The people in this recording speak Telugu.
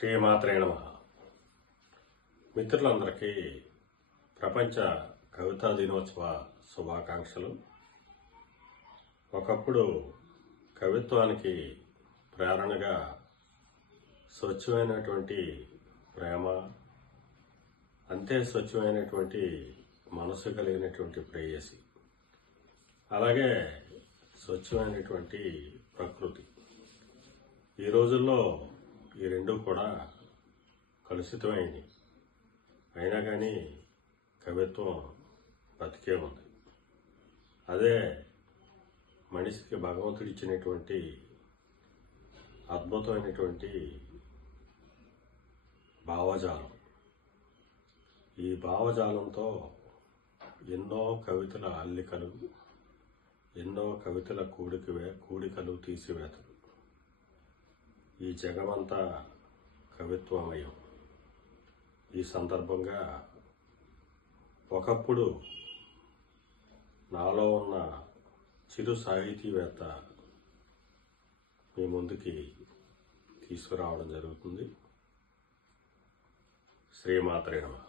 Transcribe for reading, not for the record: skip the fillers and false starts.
శ్రీమాత్రే నమః. మిత్రులందరికీ ప్రపంచ కవితా దినోత్సవ శుభాకాంక్షలు. ఒకప్పుడు కవిత్వానికి ప్రేరణగా స్వచ్ఛమైనటువంటి ప్రేమ, అంతే స్వచ్ఛమైనటువంటి మనసు కలిగినటువంటి ప్రేయసి, అలాగే స్వచ్ఛమైనటువంటి ప్రకృతి. ఈ రోజుల్లో ఈ రెండు కూడా కలుషితమైంది. అయినా కానీ కవిత్వం బతికే ఉంది. అదే మనిషికి భగవంతుడు ఇచ్చినటువంటి అద్భుతమైనటువంటి భావజాలం. ఈ భావజాలంతో ఎన్నో కవితల అల్లికలు, ఎన్నో కవితల కూడికలు, తీసివేతలు. ఈ జగమంతా కవిత్వమయం. ఈ సందర్భంగా ఒకప్పుడు నాలో ఉన్న చిరు సాహితీవేత్త మీ ముందుకి తీసుకురావడం జరుగుతుంది. శ్రీమాత్రే నమః.